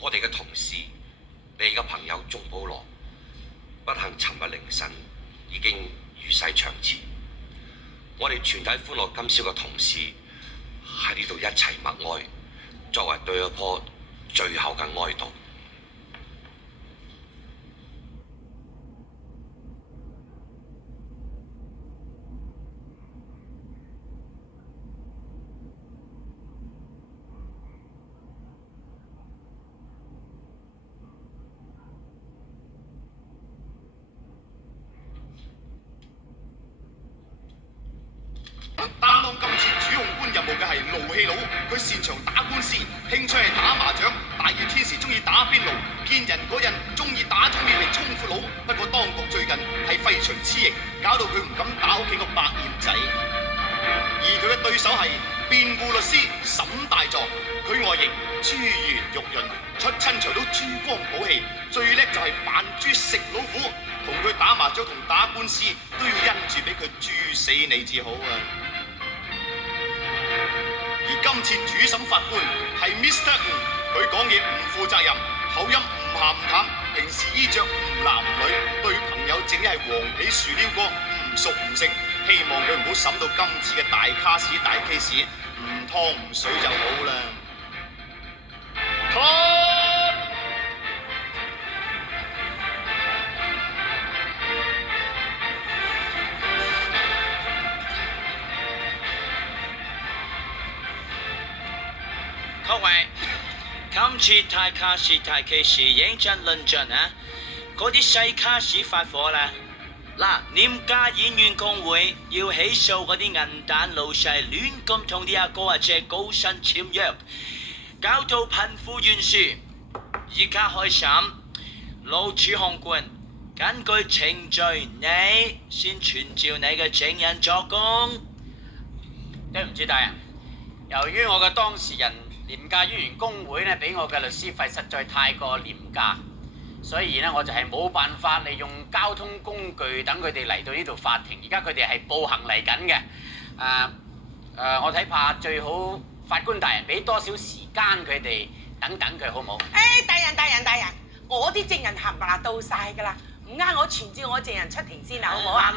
我哋嘅同事，你嘅朋友鍾保羅，不幸尋日凌晨已經與世長辭。我哋全體歡樂今宵嘅同事喺呢度一齊默哀，作為對阿婆最後嘅哀悼。擔當今次主控官任務嘅係勞氣佬，佢擅長打官司，興趣係打麻雀，大熱天時中意打邊爐，見人嗰人中意打腫面嚟充闊佬。不過當局最近係廢除雌刑，搞到佢唔敢打屋企個百厭仔。而佢嘅對手係辯護律師沈大狀，佢外形珠圓玉潤，出親場都珠光寶氣，最叻就係扮豬食老虎。同佢打麻雀同打官司都要因住俾佢豬死你至好啊！而今次主審法官係 Mr. 吳，佢講嘢唔負責任，口音唔鹹唔淡，平時衣着唔男唔女，對朋友淨係黃皮樹撩哥唔熟唔識，希望佢唔好審到今次嘅大卡士大 case， 唔湯唔水就好啦。各位，今次大卡士大 case 認真論盡啊！嗰啲細卡士發火啦！嗱，廉價演員工會要起訴嗰啲銀彈老細亂咁同啲阿哥阿姐高薪簽約，搞到貧富懸殊。而家開審，老主控官根據程序，你先傳召你嘅證人作供。對唔住大人，由於我嘅當事人廉價演員工會呢，俾我嘅律師費實在太過廉價，所以呢，我就係冇辦法利用交通工具等佢哋嚟到呢度法庭。而家佢哋係步行嚟緊嘅。我睇怕最好法官大人俾多少時間佢哋等等佢，好唔好？大人，我啲證人冚唪唥到晒㗎啦，唔啱我傳召我證人出庭先啦，好唔好啊？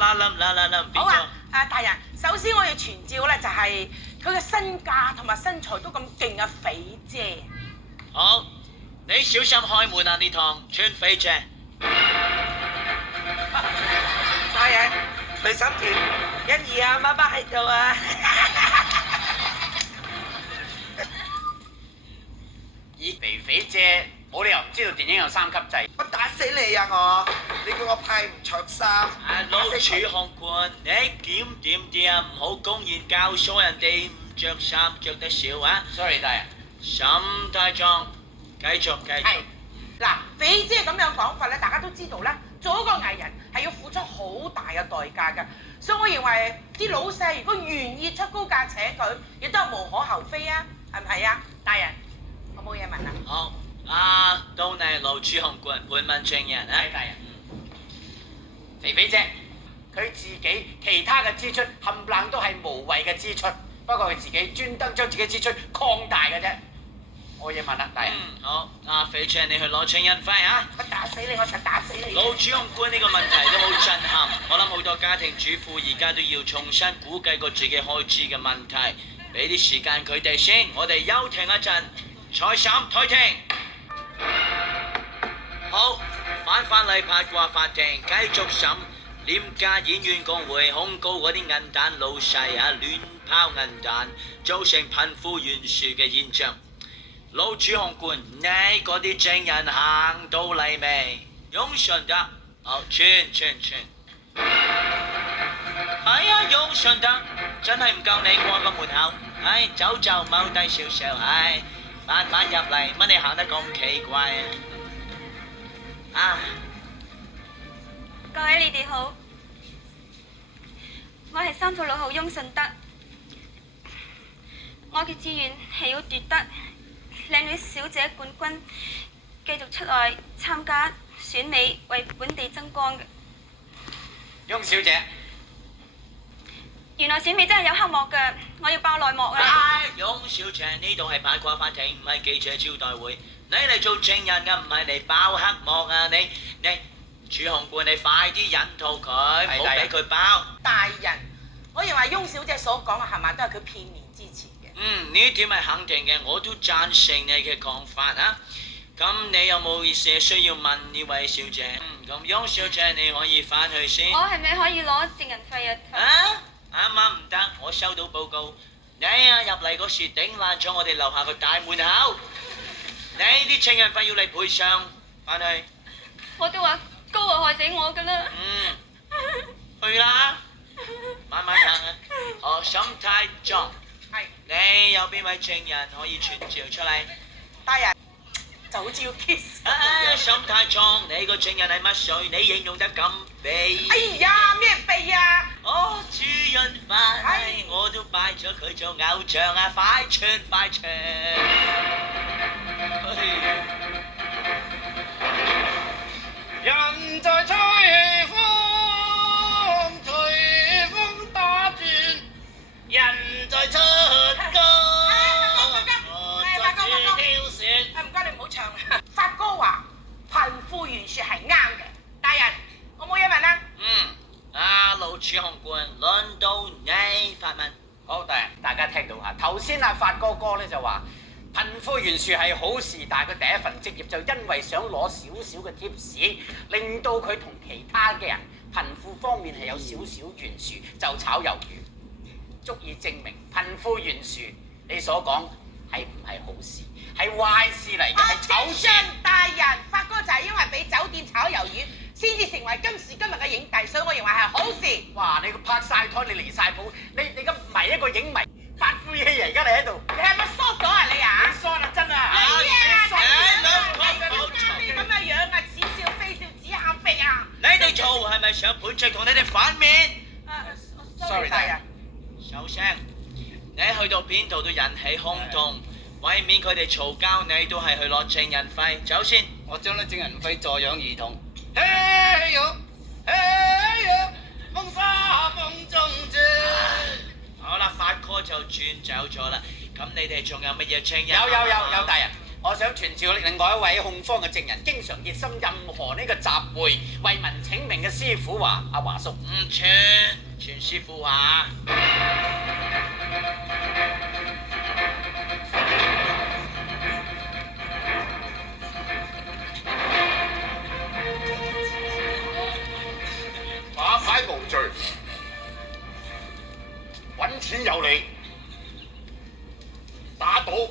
好啊！大人，首先我要傳召咧就係佢嘅身價同埋身材都咁勁嘅肥姐。好，你小心開門啊！呢堂村肥姐。大人，陪審團欣怡啊，媽媽喺度啊。咦，肥姐冇理由唔知道電影有3級制。我打死你啊我！你叫我派唔着衫。老主控官，你檢點啲啊，唔好公然教唆人哋唔着衫着得少啊 Sorry， 大人。沈大狀，繼續。係嗱，肥姐咁樣講法咧，大家都知道啦。做一個藝人係要付出好大嘅代價㗎，所以我認為啲老細如果願意出高價請佢，亦都係無可厚非啊，係唔係啊？大人，我冇嘢問啦。好，到你老主控官盤問證人啊。大人。肥姐，佢自己其他嘅支出冚唪唥都係無謂嘅支出，不過佢自己專登將自己支出擴大嘅啫。我嘢問啦，大人。好，肥姐你去攞證人費啊！我打死你，我實打死你。老主控官呢個問題都好震撼，我諗好多家庭主婦而家都要重新估計過自己開支嘅問題，俾啲時間佢哋先，我哋休庭一陣，再審退庭。好，返嚟八卦法庭繼續審廉價演員工會控告嗰啲銀彈老細啊亂拋銀彈，造成貧富懸殊嘅現象。老主控官，你嗰啲證人行到嚟未？永順德，好，傳。係啊，永順德，真係唔夠你過個門口。走就踎低少少，慢慢入嚟，乜你行得咁奇怪啊？各位你哋好，我係3號6號翁順德，我嘅志願係要奪得靚女小姐冠軍，繼續出外參加選美，為本地爭光嘅。翁小姐，原來選美真係有黑幕㗎，我要爆內幕啊！唉，翁小姐，呢度係八卦法庭，唔係記者招待會。你嚟做證人㗎，唔係嚟爆黑幕啊！你主控官，你快啲引導佢，唔好俾佢爆。大人，我認為翁小姐所講嘅係咪都係佢片面之詞嘅？呢點係肯定嘅，我都贊成你嘅講法啊！咁你有冇嘢需要問呢位小姐？咁翁小姐你可以翻去先。我係咪可以攞證人費啊？啱啱唔得，我收到報告，你入嚟嗰時頂爛咗我哋樓下個大門口，你啲證人費要嚟賠償，翻去。我都話高啊害死我㗎啦。去啦，慢慢行啊。學心太重。係。你有邊位證人可以傳召出嚟？大人就好似要 kiss 咁樣。心太重，你個證人係乜水？你形容得咁肥。哎呀，咩鼻啊？朱潤發，我都拜咗佢做偶像啊！快唱快唱。人在吹風，隨風打轉，人在出歌，我在處挑選。唔該你唔好唱啦。發哥話貧富懸殊係啱嘅，大人我冇嘢問啦。盧主控官，輪到你發問。好，大家聽到嚇，頭先發哥哥咧就話貧富懸殊係好事，但係佢第一份職業就因為想攞少少嘅貼士，令到佢同其他嘅人貧富方面係有少少懸殊，就炒魷魚，足以證明貧富懸殊你所講係唔係好事，係壞事嚟嘅，係醜事。大人，發哥就係因為俾酒店炒魷魚，先至成為今時今日嘅影帝，所以我認為係好事。哇！你個拍晒台，你離晒譜，你咁迷一個影迷，發灰氣啊！而家你喺度，你係咪縮咗啊你啊？你疏啦真啊！你咁嘅樣啊，似笑非笑，只喊鼻啊！你哋做係咪想本席同你哋反面？Sorry，大人。收聲！你去到邊度都引起轟動，為免佢哋嘈交，你都係去攞證人費。走先，我將啲證人費助養兒童。風沙風中轉。好啦，發哥就轉走咗啦。咁你哋仲有乜嘢證人？有大人，我想傳召另外一位控方嘅證人，經常熱心任何呢個集會為民請命嘅師傅話阿華叔。全師傅話。打牌無罪，揾錢有理，打賭，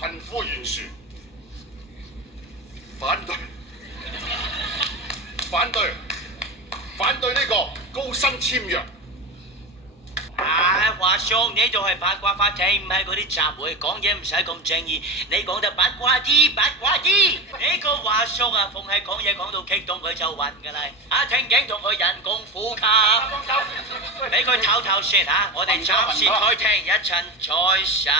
貧富懸殊，反對呢個高薪簽約。華叔，呢度係八卦法庭，唔係嗰啲集會，講嘢唔使咁正義。你講得八卦啲。呢個華叔啊，逢係講嘢講到激動，佢就暈㗎啦。聽警同佢人工呼吸，俾佢唞先嚇。我哋暫時開庭，一陣再審。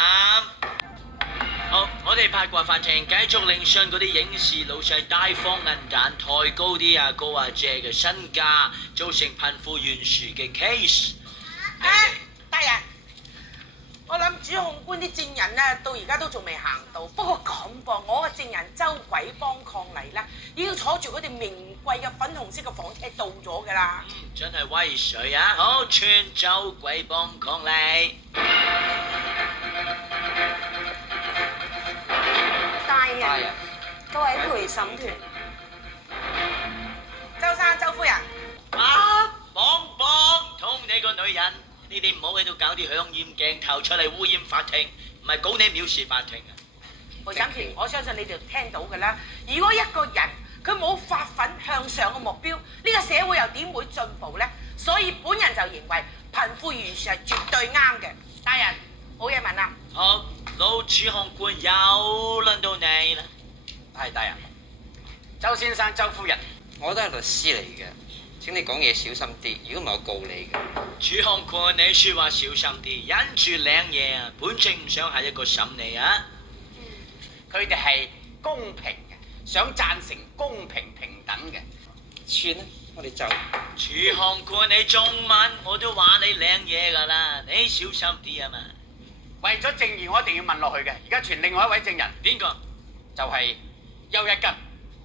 好，我哋八卦法庭繼續聆訊嗰啲影視老細大方銀彈，抬高啲阿哥阿姐嘅身價，造成貧富懸殊嘅 case。大人，我諗主控官啲證人咧，到而家都仲未行到。不過咁噃，我嘅證人周鬼幫抗禮啦，已經坐住嗰條名貴嘅粉紅色嘅房車到咗㗎啦。真係威水啊！好，串周鬼幫抗禮。大人，各位陪審團，周生、周夫人，幫同你個女人，你哋唔好喺度搞啲香豔鏡頭出嚟污染法庭，唔係告你藐視法庭啊！陪審團，我相信你哋聽到㗎啦。如果一個人佢冇發奮向上嘅目標，呢個社會又點會進步呢？所以本人就認為貧富懸殊係絕對啱嘅。大人，冇嘢問啦。好，老主控官又輪到你啦。係大人，周先生、周夫人，我都係律師嚟嘅。請你講嘢小心啲，如果唔係我告你嘅。主控官，你說話小心啲，忍住領嘢啊！本席唔想係一個審理啊。佢哋係公平嘅，想贊成公平平等嘅。算啦。我哋走。朱漢冠，你中文我都話你靚嘢㗎啦，你小心啲啊嘛。為咗正義，我一定要問落去嘅。而家傳另外一位證人，邊個？就係邱一根。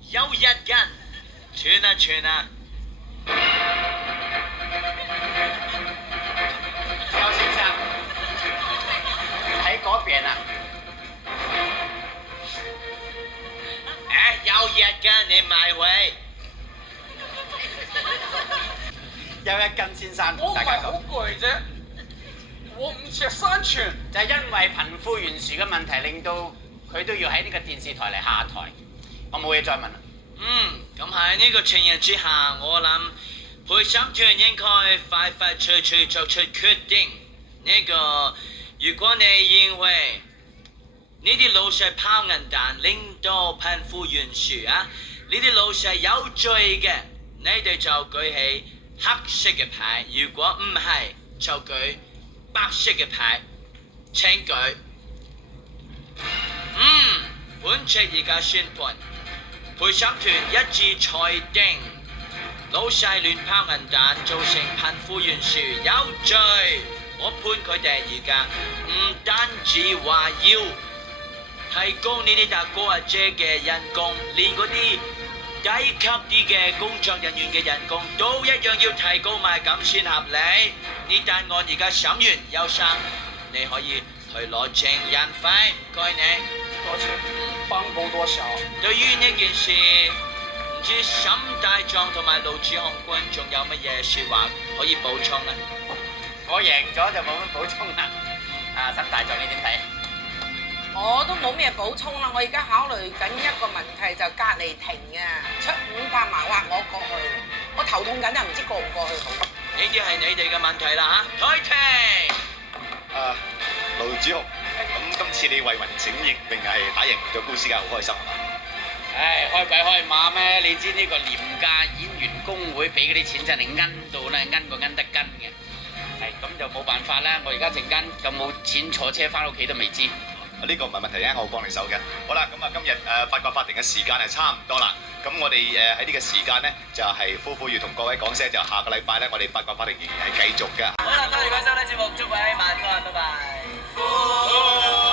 有一根，傳啊傳啊！邱先生喺嗰邊啊！有一根你買回。邱一根先生，我唔大家講。係好攰啫，我5尺3寸。就係因為貧富懸殊嘅問題，令到佢都要喺呢個電視台嚟下台。我冇嘢再問啦。咁喺呢個情形之下，我諗陪審團應該快快脆脆作出決定。如果你認為呢啲老細拋銀彈，令到貧富懸殊啊，呢啲老細有罪嘅，你哋就舉起黑色嘅牌；如果唔係，就舉白色嘅牌。請舉。本席而家宣判，陪審團一致裁定老細亂拋銀彈造成貧富懸殊有罪。我判佢哋而家唔單止話要提高呢啲大哥阿姐嘅人工，連嗰啲低級啲嘅工作人員嘅人工都一樣要提高埋，咁先合理。呢單案而家審完，邱生你可以去攞證人費，唔該你。多謝，幫補多少？對於呢件事，唔知沈大狀同埋盧主控官仲有乜嘢説話可以補充呢？我贏咗就冇乜補充啦。沈大狀你點睇？我都冇咩補充啦，我而家考慮緊一個問題，就隔離庭啊，出500萬挖我過去，我頭痛緊啊，唔知過唔過去好。呢啲係你哋嘅問題啦嚇，開庭。盧主控，咁今次你為民請役，定係打贏咗高斯卡好開心係嘛？唉，開鬼開馬咩？你知呢個廉價演員工會俾嗰啲錢真係奀到咧，奀過奀得根嘅。係咁就冇辦法啦。我而家陣間有冇錢坐車翻屋企都未知。呢個唔係問題，我會幫你手嘅。好啦，咁啊今日八卦法庭嘅時間係差唔多啦。咁我哋喺呢個時間呢，就係夫婦要同各位講聲，就下個禮拜呢，我哋八卦法庭仍然係繼續嘅。好啦，多謝各位收睇節目，祝各位晚安，拜拜。